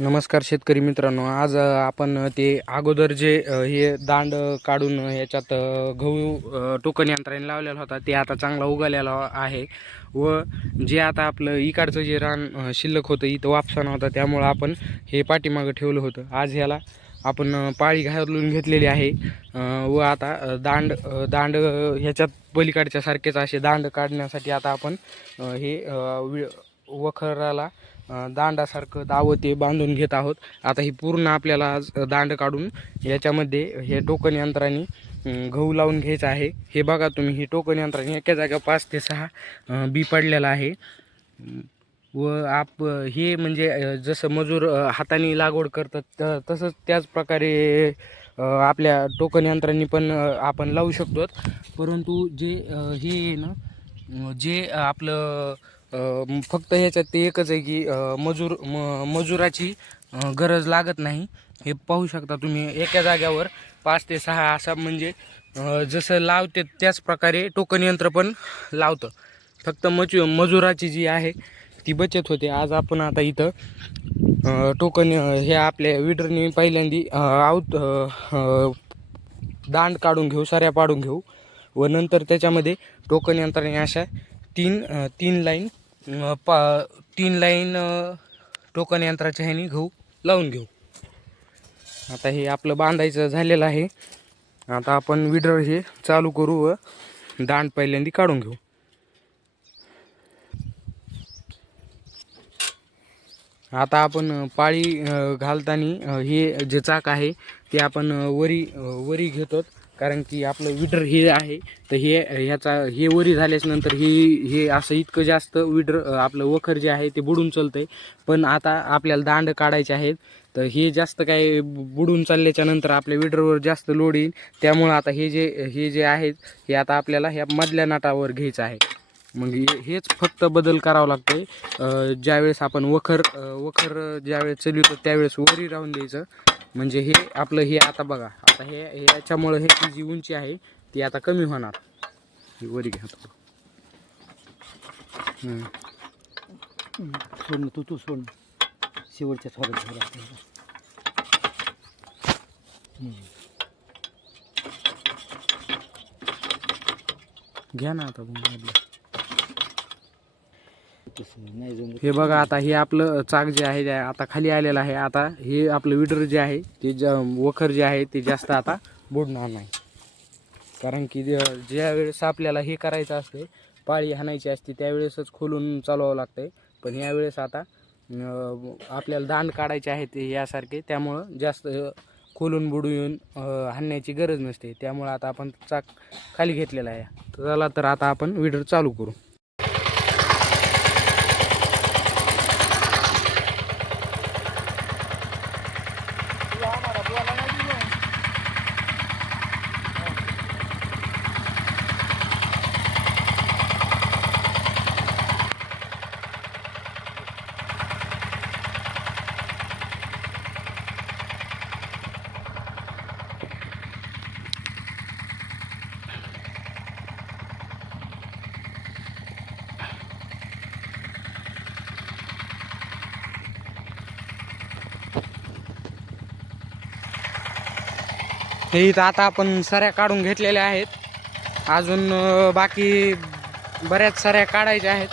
नमस्कार शेतकरी मित्रांनो. आज आपण ते अगोदर जे हे दांड काढून याच्यात गहू टोकन यंत्राने लावलेला होता ते आता चांगला उगालेला आहे व जे आता आपलं इकडचं जे रान शिल्लक होतं इथं वापसा होता त्यामुळं आपण हे पाठीमागं ठेवलं होतं. आज ह्याला आपण पाळी घालून घेतलेली आहे. व आता दांड दांड ह्याच्यात पलीकडच्या सारखेच असे दांड काढण्यासाठी आता आपण हे वखराला दांडासारखं दावं ते बांधून घेत आहोत. आता ही पूर्ण आपल्याला आज दांड काढून याच्यामध्ये हे टोकन यंत्राने गहू लावून घ्यायचं आहे. हे बघा तुम्ही हे टोकन यंत्राने एका जागा पाच ते सहा बी पडलेला आहे. व आप हे म्हणजे जसं मजूर हाताने लागवड करतात त- तसंच त्याच प्रकारे आपल्या टोकन यंत्रांनी पण आपण लावू शकतो. परंतु जे हे ना जे आपलं फक्त ह्याच्यात ते एकच आहे की मजूर म मजुराची गरज लागत नाही. हे पाहू शकता तुम्ही एका जाग्यावर पाच ते सहा असा म्हणजे जसं लावते त्याच प्रकारे टोकन यंत्र पण लावतं. फक्त मजू मजुराची जी आहे ती बचत होते. आज आपण आता इथं टोकन हे आपल्या विडरनी पहिल्यांदी आऊत दांड काढून घेऊ साऱ्या पाडून घेऊ. व नंतर त्याच्यामध्ये टोकन यंत्राने अशा तीन तीन लाईन पा तीन लाईन टोकन यंत्राच्या ह्याने घेऊ लावून घेऊ. आता हे आपलं बांधायचं झालेलं आहे. आता आपण विडर हे चालू करू व दांड पहिल्यांदा काढून घेऊ. आता आपण पाळी घालताना हे जे चाक आहे ते आपण वरी वरी घेतो कारण की आपलं विडर हे आहे तर हे ह्याचा हे वरी झाल्याच नंतर हे हे असं इतकं जास्त विडर आपलं वखर जे आहे ते बुडून चालतंय. पण आता आपल्याला दांड काढायचे आहेत तर हे जास्त काय बुडून चालल्याच्यानंतर आपल्या विडरवर जास्त लोड येईल. त्यामुळं आता हे जे हे जे आहेत हे आता आपल्याला ह्या मधल्या नाटावर घ्यायचं आहे. मग हेच फक्त बदल करावा लागतोय. ज्यावेळेस आपण वखर वखर ज्यावेळेस चलवतो त्यावेळेस वरी राहून द्यायचं. म्हणजे हे आपलं हे आता बघा आता हे याच्यामुळं हे जी उंची आहे ती आता कमी होणार. ही वरी घ्या थोडं. हम्म. सोड तू तू सोड शेवटच्या थोड्या घ्या ना आता मग हे बघा आता हे आपलं चाक जे आहे आता खाली आलेलं आहे आता हे आपलं विडर जे आहे ते वखर जे आहे ते जास्त आता बुडणार नाही. कारण की ज्या वेळेस आपल्याला हे करायचं असते पाळी हाणायची असते त्यावेळेसच खोलून चालवावं लागतंय. पण यावेळेस आता आपल्याला दांड काढायचे आहेत यासारखे त्यामुळं जास्त खोलून बुडून येऊन हाणण्याची गरज नसते. त्यामुळं आता आपण चाक खाली घेतलेला आहे. तर चला तर आता आपण विडर चालू करू. हे इथं आता आपण सऱ्या काढून घेतलेल्या आहेत. अजून बाकी बऱ्याच सऱ्या काढायच्या आहेत.